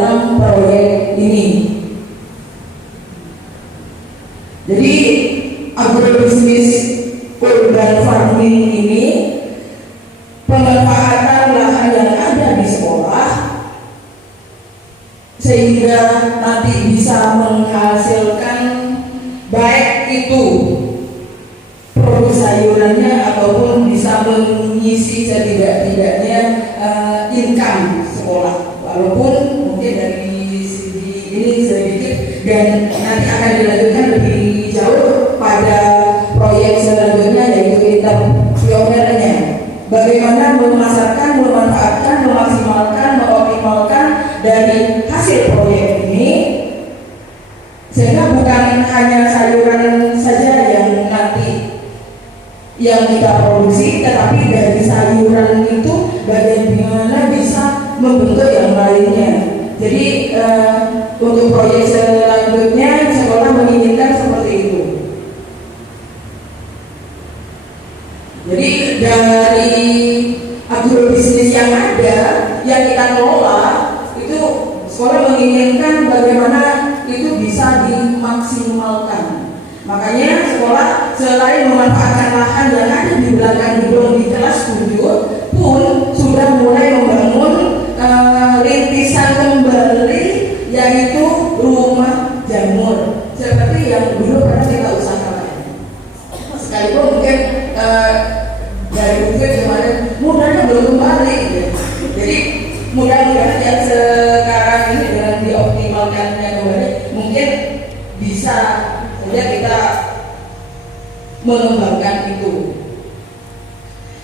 dalam proyek ini. Jadi agrobisnis urban farming ini pemanfaatan lahan yang ada di sekolah sehingga nanti bisa menghasilkan baik itu produk sayurannya ataupun bisa mengisi setidak-tidaknya income sekolah, walaupun mungkin dari segi ini sedikit dan nanti akan dilanjutkan lebih jauh pada proyek selanjutnya, yaitu pionernya bagaimana memasarkan, memanfaatkan, memaksimalkan, mengoptimalkan dari hasil proyek ini sehingga bukan hanya sayuran saja yang nanti yang kita produksi, tetapi dari sayuran itu bagaimana bisa membentuk yang lainnya. Jadi untuk proyek selanjutnya sekolah menginginkan seperti itu. Jadi dari agrobisnis yang ada yang kita kelola itu sekolah menginginkan bagaimana itu bisa dimaksimalkan. Makanya sekolah selain memanfaatkan lahan yang ada di belakang gedung di kelas 7 pun sudah mulai membangun rintisan kembali, yaitu rumah jamur seperti yang dulu pernah kita usahakan. Sekalipun mungkin dari mungkin kemarin modalnya belum kembali ya. Jadi mudah-mudahan yang sekarang ini dengan dioptimalkannya kembali mungkin bisa saja kita mengembangkan itu.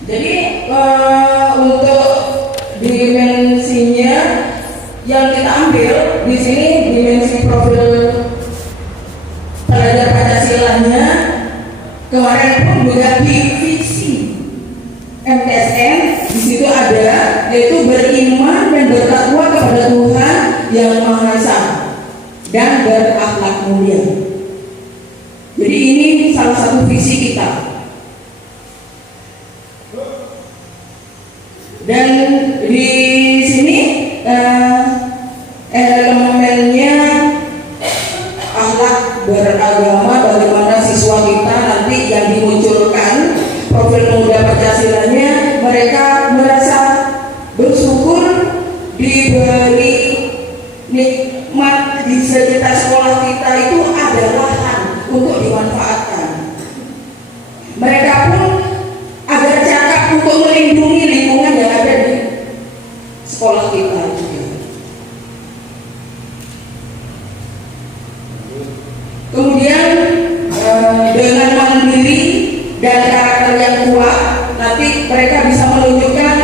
Jadi untuk dimensinya yang kita ambil di sini dimensi profil pelajar Pancasilanya kemarin pun juga di visi MTSN di situ ada, yaitu beriman dan bertakwa kepada Tuhan yang Maha Esa dan berakhlak mulia. Jadi ini salah satu visi kita. Dan di sini elemennya akhlak beragama, bagaimana siswa kita nanti yang dimunculkan profil pemuda Pancasilanya mereka merasa bersyukur diberi nikmat di sekitar sekolah kita itu ada lahan untuk dimanfaatkan. Mereka pun agak cakap untuk melindungi lingkungan yang ada di sekolah kita juga. Kemudian dengan mandiri dan karakter yang kuat, nanti mereka bisa menunjukkan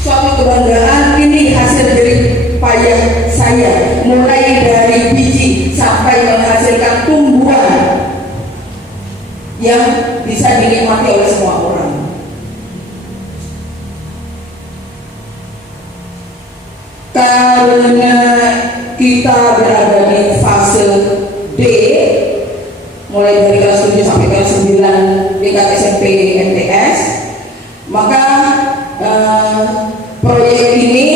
suatu kebanggaan, ini hasil dari payah saya, mulai dari biji sampai menghasilkan tumbuhan yang bisa dinikmati oleh semua orang. Karena kita berada di fase D, mulai dari kelas 7 sampai kelas 9 tingkat SMP MTS, maka proyek ini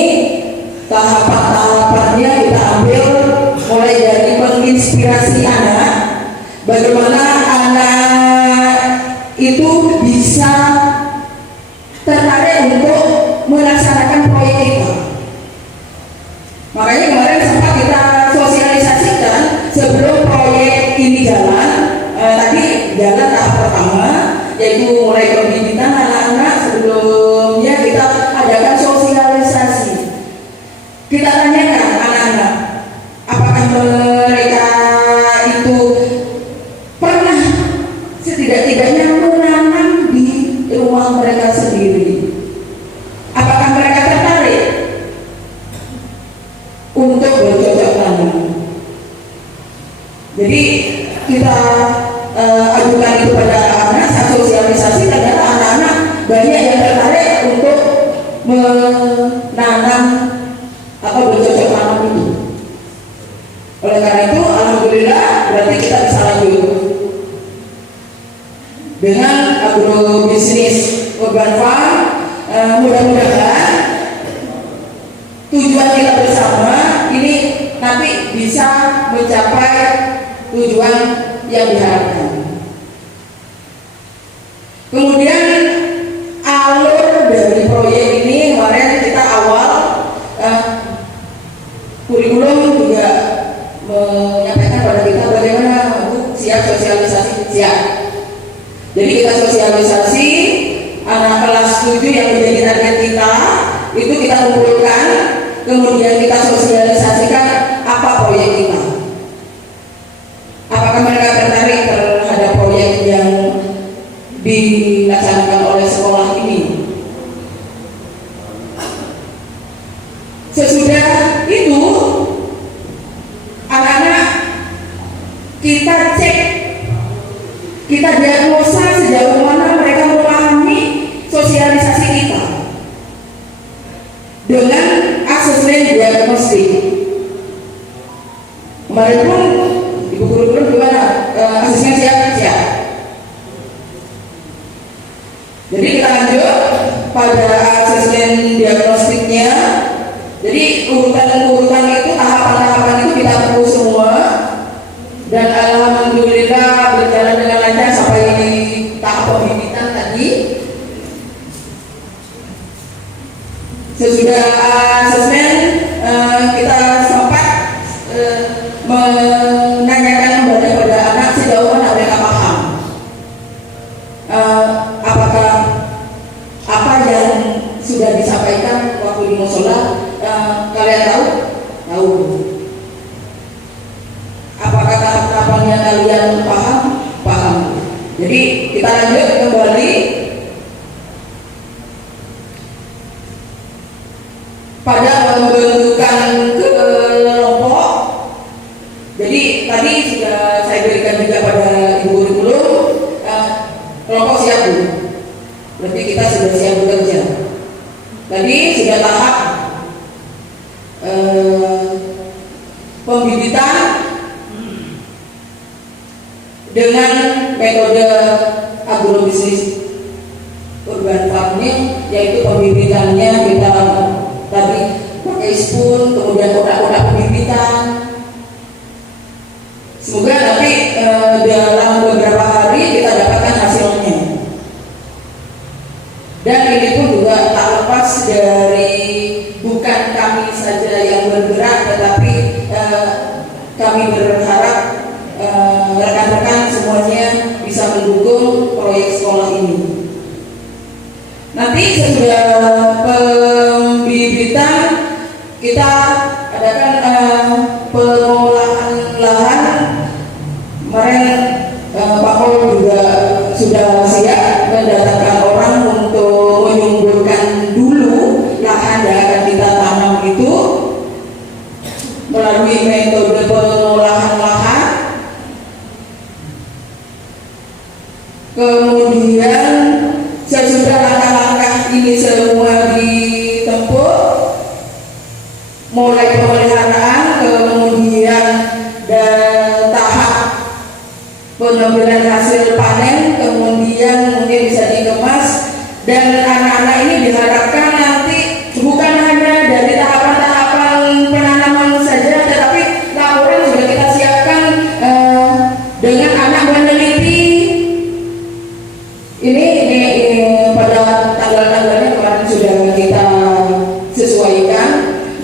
tahapan-tahapannya kita ambil mulai dari menginspirasi anak, bagaimana anak itu bisa tertarik untuk melaksanakan proyek itu. Makanya kemarin sempat kita sosialisasikan sebelum proyek ini jalan, tadi jalan tahap pertama yaitu mulai pembibitan anak-anak. Sebelumnya kita adakan sosialisasi, kita tanyakan anak-anak apakah mereka itu pernah setidak-tidaknya menanam di rumah mereka sendiri, apakah mereka tertarik untuk bercocok tanam. Jadi kita ajukan itu pada anak-anak, saat sosialisasi ternyata anak-anak banyak yang tertarik untuk menanam atau bercocok tanam itu. Oleh karena itu, alhamdulillah berarti kita bisa lanjut dengan agrobisnis urban farm. Mudah-mudahan tujuan kita bersama tujuan yang diharapkan. Kemudian alur dari proyek ini kemarin kita awal kurikulum juga menyampaikan pada kita bagaimana Bu siap sosialisasi siap. Jadi kita sosialisasi anak kelas 7 yang menjadi target kita itu kita kumpulkan, kemudian kita sosialisasikan apa proyek kita. Apakah mereka tertarik terhadap proyek yang dilaksanakan oleh sekolah ini? Sesudah itu anak-anak kita cek, kita diagnosa sejauh mana mereka memahami sosialisasi kita dengan asesmen diagnostik. Kemarin pun ibu guru-guru gimana asesmen siap. Jadi kita lanjut pada asesmen diagnostiknya. Jadi urutan itu, tahapan-tahapan itu kita tempuh semua, dan alhamdulillah berjalan dengan lancar sampai di tahap pembibitan tadi. Sesudah asesmen kita sempat menanyakan kembali pada anak sejauh mana mereka paham, apakah apa yang sudah disampaikan waktu di musola kalian tahu? Apakah tahap-tahapannya kalian paham? Jadi kita lanjut kembali pada pembentukan kelompok. Jadi tadi sudah saya berikan juga pada ibu kurikulum, kelompok siap dulu. Berarti kita sudah siap bekerja. Tadi sudah tahap pembibitan dengan metode agrobisnis urban farming, yaitu pembibitannya kita tadi pakai spoon, kemudian kotak-kotak pembibitan. Semoga nanti dalam beberapa hari kita dapatkan hasilnya. Dan ini pun juga tak lepas dari bukan kami saja yang bergerak, tetapi kami berharap rekan-rekan semuanya bisa mendukung proyek sekolah ini. Nanti sesudah pembibitan kita adakan pengolahan lahan. Kemarin Pak Pol juga sudah siap mendatangkan orang untuk menyumburkan dulu lahan yang akan kita tanam itu melalui metode pengolahan lahan. Kemudian sesudah langkah-langkah ini semua ditempuh, mulai pemeliharaan, kemudian dan tahap pengambilan hasil panen, kemudian mungkin bisa dikemas, dan anak-anak ini diharapkan nanti bukan hanya dari tahapan-tahapan penanaman saja, tetapi laporan sudah kita siapkan dengan anak meneliti. Ini pada tanggal-tanggalnya kemarin sudah kita sesuaikan,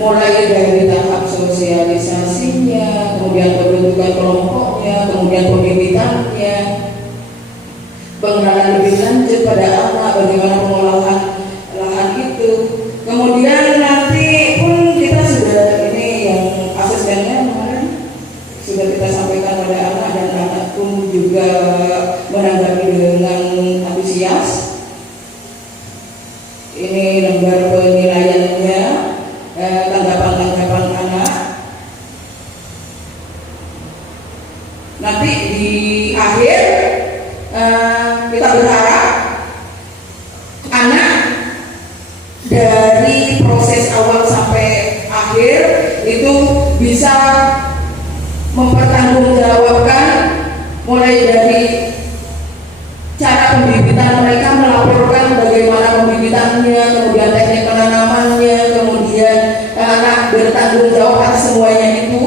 mulai dari tahap sosialisasinya, kemudian pembentukan kelompoknya, kemudian pembibitannya, pengenalan lebih lanjut pada anak, bagaimana pengolahan lahan itu. Kemudian nanti pun kita sudah ini yang asesmennya kemarin sudah kita sampaikan pada anak, dan anak pun juga menanggapi dengan antusias. Ini lembar penilaiannya, tanggapan-tanggapan anak. Nanti di akhir kita berharap anak dari proses awal sampai akhir itu bisa mempertanggungjawabkan, mulai dari cara pembibitan mereka, melaporkan bagaimana pembibitannya, kemudian teknik penanamannya, kemudian anak bertanggung jawab atas semuanya itu.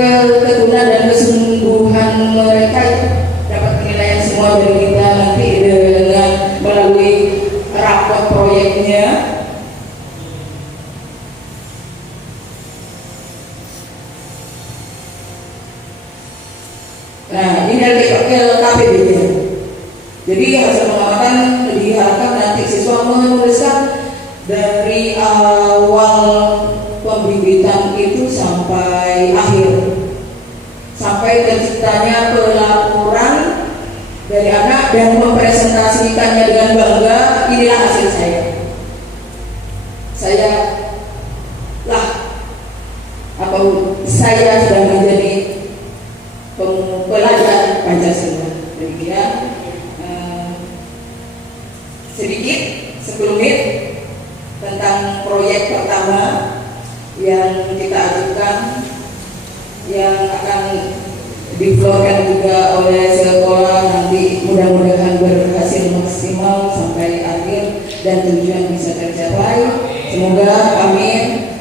ketekunan dan kesungguhan mereka itu dapat penilaian semua dari kita nanti dengan melalui rapot proyeknya. Nah, ini LKPB. Jadi hasil pengamatan diharapkan nanti siswa menuliskan dari awal pembibitan itu sampai akhir, sampai terciptanya pelaporan dari anak dan mempresentasikannya dengan bangga. Inilah hasil saya lah saya sudah menjadi pelajar Pancasila. Demikian sedikit 10 menit tentang proyek pertama yang kita ajukan, yang akan diflorkan juga oleh sekolah, nanti mudah-mudahan berhasil maksimal sampai akhir dan tujuan bisa tercapai. Semoga amin.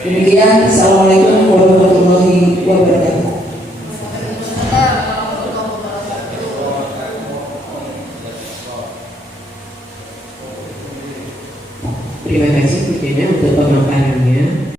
Demikian, assalamualaikum warahmatullahi wabarakatuh. Terima kasih Bu Jena untuk pemaparannya.